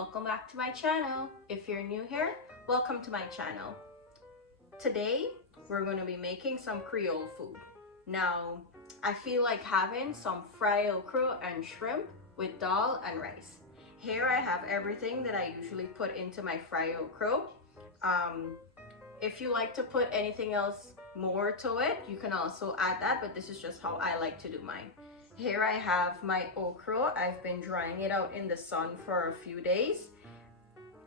welcome back to my channel. If you're new here, welcome to my channel. Today we're going to be making some Creole food. Now I feel like having some fried okra and shrimp with dal and rice. Here I have everything that I usually put into my fried okra. If you like to put anything else more to it, you can also add that, but this is just how I like to do mine. Here I have my okra. I've been drying it out in the sun for a few days.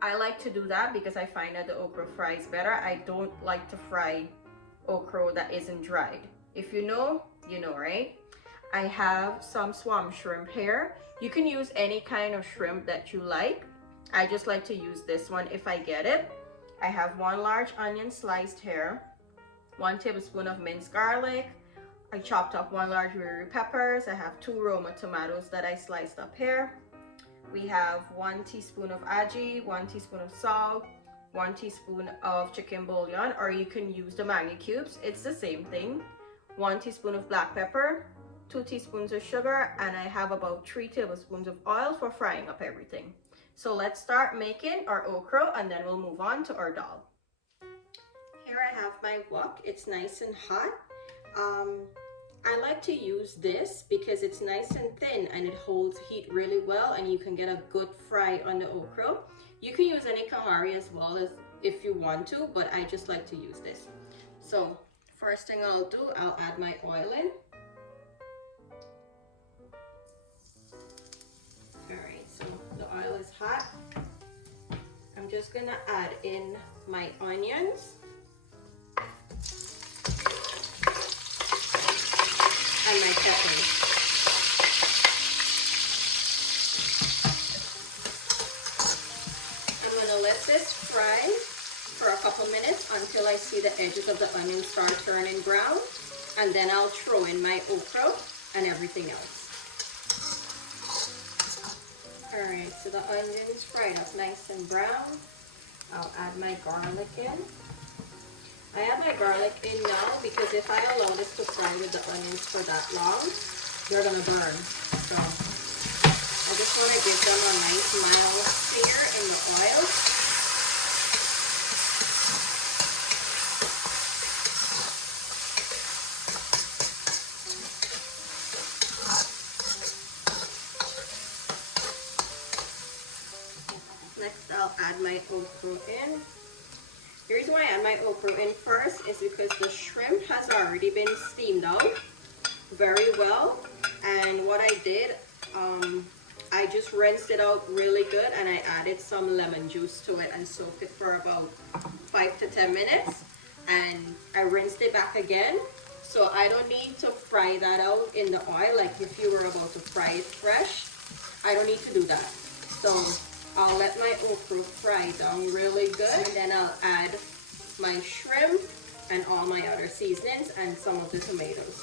I like to do that because I find that the okra fries better. I don't like to fry okra that isn't dried. If you know, you know, right? I have some swamp shrimp here. You can use any kind of shrimp that you like. I just like to use this one if I get it. I have 1 large onion sliced here, 1 tablespoon of minced garlic. I chopped up 1 large wiri peppers. I have 2 roma tomatoes that I sliced up here. We have 1 teaspoon of Ajee, 1 teaspoon of salt, 1 teaspoon of chicken bouillon, or you can use the Maggi cubes. It's the same thing. 1 teaspoon of black pepper, 2 teaspoons of sugar, and I have about 3 tablespoons of oil for frying up everything. So let's start making our okra and then we'll move on to our dal. Here I have my wok. It's nice and hot. I like to use this because it's nice and thin and it holds heat really well and you can get a good fry on the okra. You can use any kamari as well as if you want to, but I just like to use this. So first thing I'll do, I'll add my oil in. Alright, so the oil is hot. I'm just gonna add in my onions. And my peppers. I'm going to let this fry for a couple minutes until I see the edges of the onion start turning brown, and then I'll throw in my okra and everything else. Alright, so the onions fried up nice and brown. I'll add my garlic in. I have my garlic in now because if I allow this to fry with the onions for that long, they're going to burn. So I just want to give them a nice mild sear in the oil. Next I'll add my okra in. The reason why I add my okra in first is because the shrimp has already been steamed out very well, and what I did, I just rinsed it out really good and I added some lemon juice to it and soaked it for about 5 to 10 minutes, and I rinsed it back again, so I don't need to fry that out in the oil like if you were about to fry it fresh. I don't need to do that. So I'll let my okra fry down really good, and then I'll add my shrimp and all my other seasonings and some of the tomatoes.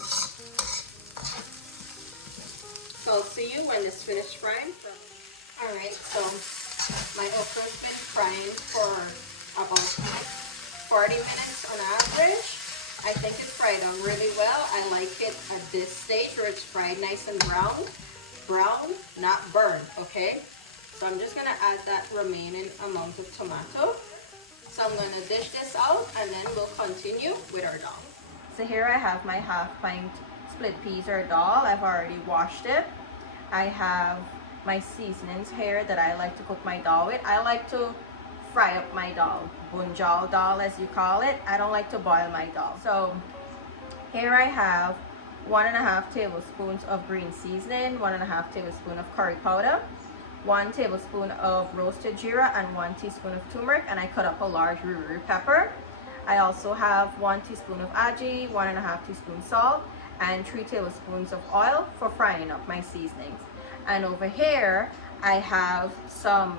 So I'll see you when it's finished frying. Alright, so my okra's been frying for about 40 minutes on average. I think it's fried down really well. I like it at this stage where it's fried nice and brown. Brown, not burned, okay? So I'm just going to add that remaining amount of tomato. So I'm going to dish this out and then we'll continue with our dal. So here I have my half pint split peas or dal. I've already washed it. I have my seasonings here that I like to cook my dal with. I like to fry up my dal, bunjal dal as you call it. I don't like to boil my dal. So here I have 1.5 tablespoons of green seasoning, 1.5 tablespoons of curry powder, 1 tablespoon of roasted geera, and 1 teaspoon of turmeric, and I cut up a large wiri pepper. I also have 1 teaspoon of Ajee, 1.5 teaspoons salt, and 3 tablespoons of oil for frying up my seasonings. And over here I have some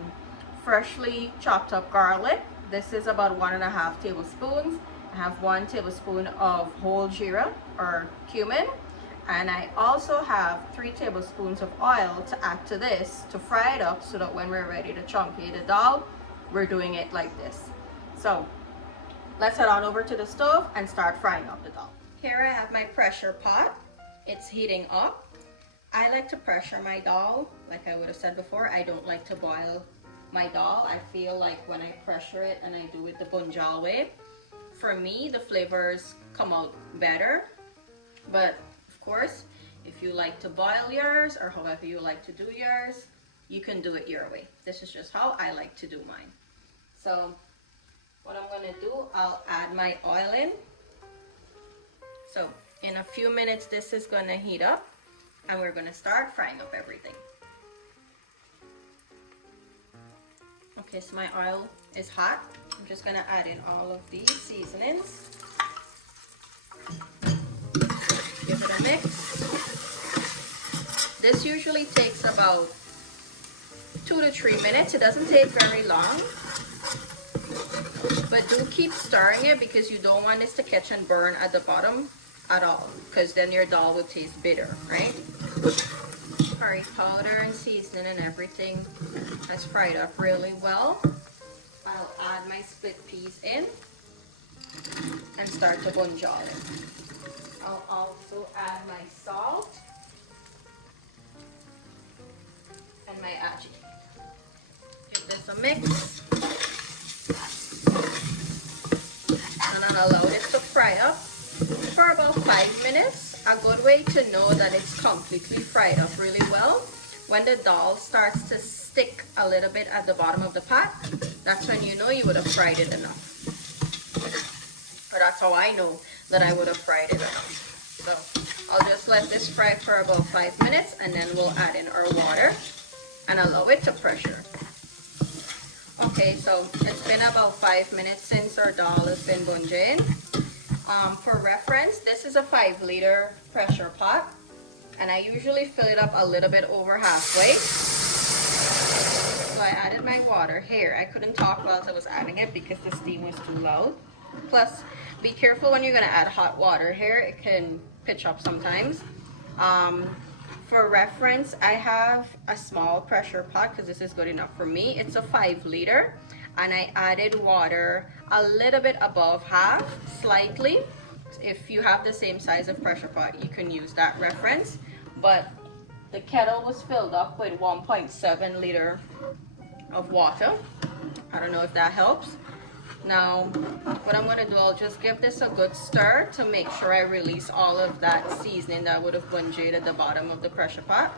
freshly chopped up garlic. This is about 1.5 tablespoons. I have 1 tablespoon of whole geera or cumin. And I also have 3 tablespoons of oil to add to this to fry it up so that when we're ready to chunkay the dal, we're doing it like this. So let's head on over to the stove and start frying up the dal. Here I have my pressure pot. It's heating up. I like to pressure my dal, like I would have said before. I don't like to boil my dal, I feel like when I pressure it and I do it the bunjal way, for me the flavors come out better. But of course, if you like to boil yours or however you like to do yours, you can do it your way. This is just how I like to do mine. So what I'm gonna do, I'll add my oil in. So in a few minutes this is gonna heat up and we're gonna start frying up everything. Okay, so my oil is hot. I'm just gonna add in all of these seasonings. Give it a mix. This usually takes about 2 to 3 minutes. It doesn't take very long. But do keep stirring it because you don't want this to catch and burn at the bottom at all, because then your dal will taste bitter, right? Curry powder and seasoning and everything has fried up really well. I'll add my split peas in and start to bunjal it. I'll also add my salt and my Ajee. Give this a mix. And then allow it to fry up for about 5 minutes. A good way to know that it's completely fried up really well, when the dal starts to stick a little bit at the bottom of the pot, that's when you know you would have fried it enough. Or that's how I know that I would have fried it enough. So I'll just let this fry for about 5 minutes and then we'll add in our water and allow it to pressure. Okay, so it's been about 5 minutes since our dal has been bunjing. For reference, this is a 5-liter pressure pot and I usually fill it up a little bit over halfway. So I added my water here. I couldn't talk while I was adding it because the steam was too loud. Plus, be careful when you're gonna add hot water here. It can pitch up sometimes. For reference, I have a small pressure pot because this is good enough for me. It's a 5-liter and I added water a little bit above half, slightly. If you have the same size of pressure pot, you can use that reference. But the kettle was filled up with 1.7 liter of water. I don't know if that helps. Now, what I'm gonna do, I'll just give this a good stir to make sure I release all of that seasoning that would have bunjed at the bottom of the pressure pot.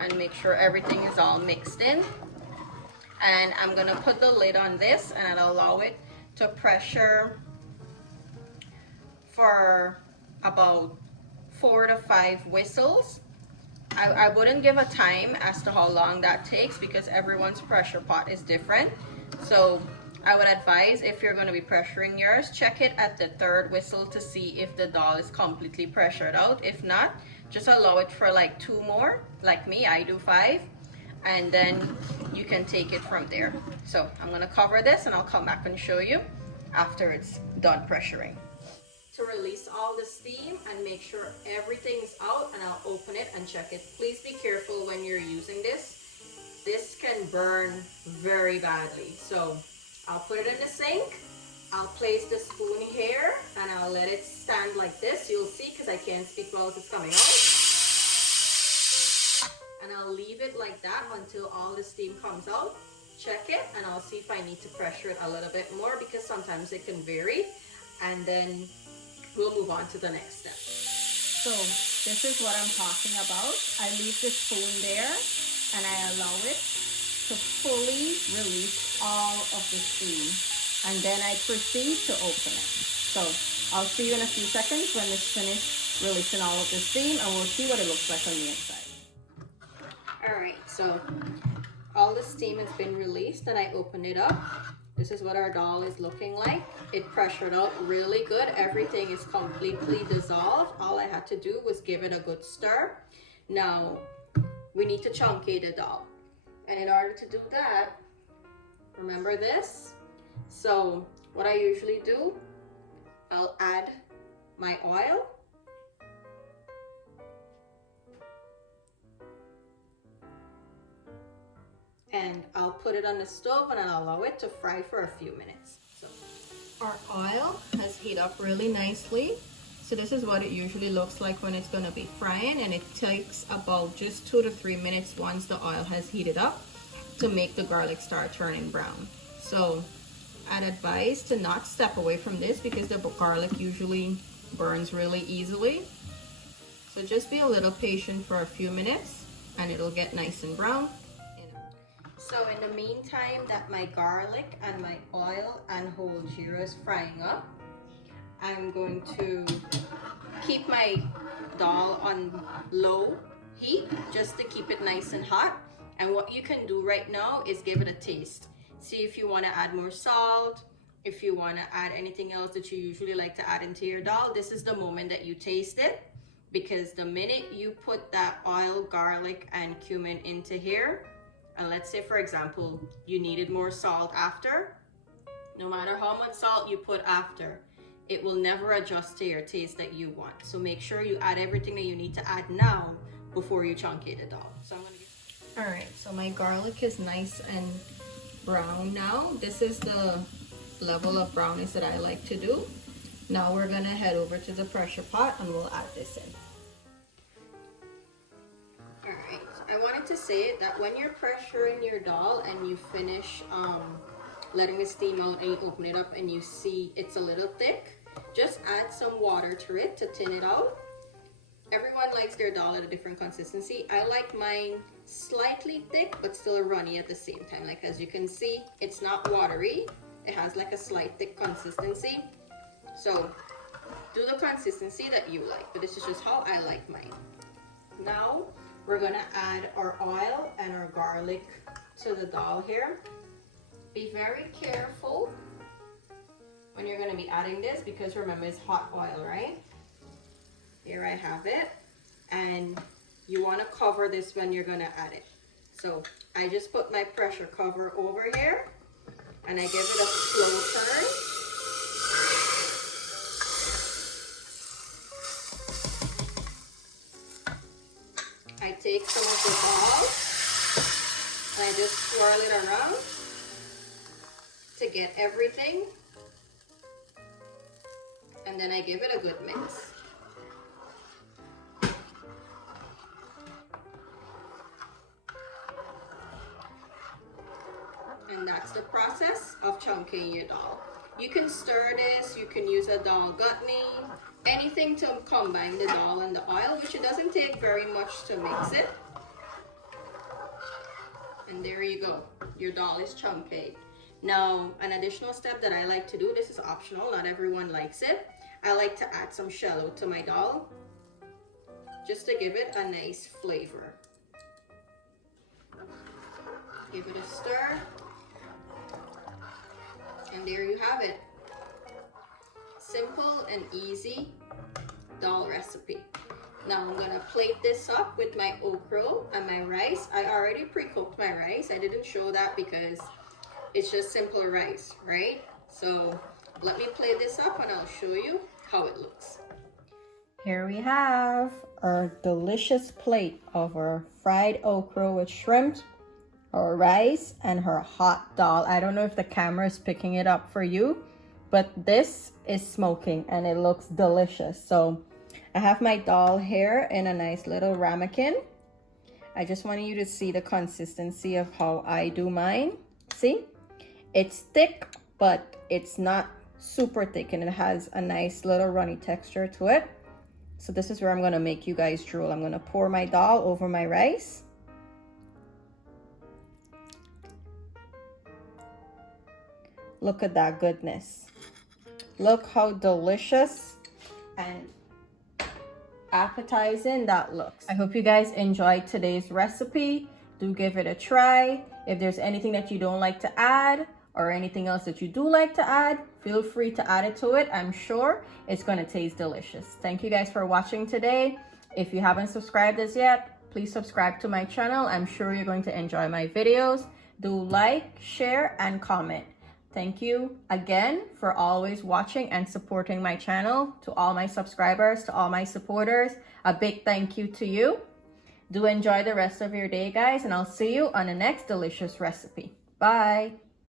And make sure everything is all mixed in. And I'm gonna put the lid on this and I'll allow it to pressure for about 4 to 5 whistles. I wouldn't give a time as to how long that takes because everyone's pressure pot is different. So I would advise, if you're going to be pressuring yours, check it at the 3rd whistle to see if the dal is completely pressured out. If not, just allow it for like 2 more. Like me, I do 5. And then you can take it from there. So I'm going to cover this and I'll come back and show you after it's done pressuring. To release all the steam and make sure everything is out, and I'll open it and check it. Please be careful when you're using this. This can burn very badly. So I'll put it in the sink. I'll place the spoon here and I'll let it stand like this. You'll see because I can't speak while it's coming out. And I'll leave it like that until all the steam comes out. Check it and I'll see if I need to pressure it a little bit more because sometimes it can vary. And then we'll move on to the next step. So this is what I'm talking about. I leave the spoon there and I allow it to fully release all of the steam. And then I proceed to open it. So I'll see you in a few seconds when it's finished releasing all of the steam and we'll see what it looks like on the inside. Alright, so all the steam has been released and I opened it up. This is what our dal is looking like. It pressured out really good. Everything is completely dissolved. All I had to do was give it a good stir. Now, we need to chunkay the dal. And in order to do that, remember this? So, what I usually do, I'll add my oil. And I'll put it on the stove and I'll allow it to fry for a few minutes. So our oil has heated up really nicely. So this is what it usually looks like when it's going to be frying, and it takes about just 2 to 3 minutes once the oil has heated up. to make the garlic start turning brown. So I'd advise to not step away from this because the garlic usually burns really easily. So just be a little patient for a few minutes and it'll get nice and brown. So in the meantime that my garlic and my oil and whole geera is frying up, I'm going to keep my dal on low heat just to keep it nice and hot. And what you can do right now is give it a taste. See if you want to add more salt, if you want to add anything else that you usually like to add into your dal. This is the moment that you taste it, because the minute you put that oil, garlic, and cumin into here, and let's say for example you needed more salt after, no matter how much salt you put after, it will never adjust to your taste that you want. So make sure you add everything that you need to add now before you chunkay the dal. So I'm gonna get... Alright, so my garlic is nice and brown now. This is the level of brownness that I like to do. Now we're gonna head over to the pressure pot and we'll add this in. Alright, I wanted to say that when you're pressuring your dal and you finish letting it steam out and you open it up and you see it's a little thick, just add some water to it to thin it out. Everyone likes their dal at a different consistency. I like mine slightly thick but still runny at the same time. Like as you can see, it's not watery. It has like a slight thick consistency. So do the consistency that you like, but this is just how I like mine. Now we're gonna add our oil and our garlic to the dal here. Be very careful when you're gonna be adding this because remember it's hot oil, right? Here I have it, and you want to cover this when you're gonna add it. So I just put my pressure cover over here and I give it a slow turn. I take some of the dal and I just swirl it around to get everything, and then I give it a good mix. And that's the process of chunkaying your dal. You can stir this, you can use a dal gutney, anything to combine the dal and the oil, which it doesn't take very much to mix it. And there you go, your dal is chunkayed. Now, an additional step that I like to do, this is optional, not everyone likes it. I like to add some shallot to my dal, just to give it a nice flavor. Give it a stir. And there you have it. Simple and easy dal recipe. Now I'm gonna plate this up with my okra and my rice. I already pre-cooked my rice. I didn't show that because it's just simple rice, right? So let me plate this up and I'll show you how it looks. Here we have our delicious plate of our fried okra with shrimp, our rice, and her hot dal. I don't know if the camera is picking it up for you, but this is smoking and it looks delicious. So I have my dal here in a nice little ramekin. I just wanted you to see the consistency of how I do mine. See, it's thick, but it's not super thick, and it has a nice little runny texture to it. So this is where I'm gonna make you guys drool. I'm gonna pour my dal over my rice. Look at that goodness. Look how delicious and appetizing that looks. I hope you guys enjoyed today's recipe. Do give it a try. If there's anything that you don't like to add or anything else that you do like to add, feel free to add it to it. I'm sure it's gonna taste delicious. Thank you guys for watching today. If you haven't subscribed as yet, please subscribe to my channel. I'm sure you're going to enjoy my videos. Do like, share, and comment. Thank you again for always watching and supporting my channel. To all my subscribers, to all my supporters, a big thank you to you. Do enjoy the rest of your day, guys, and I'll see you on the next delicious recipe. Bye.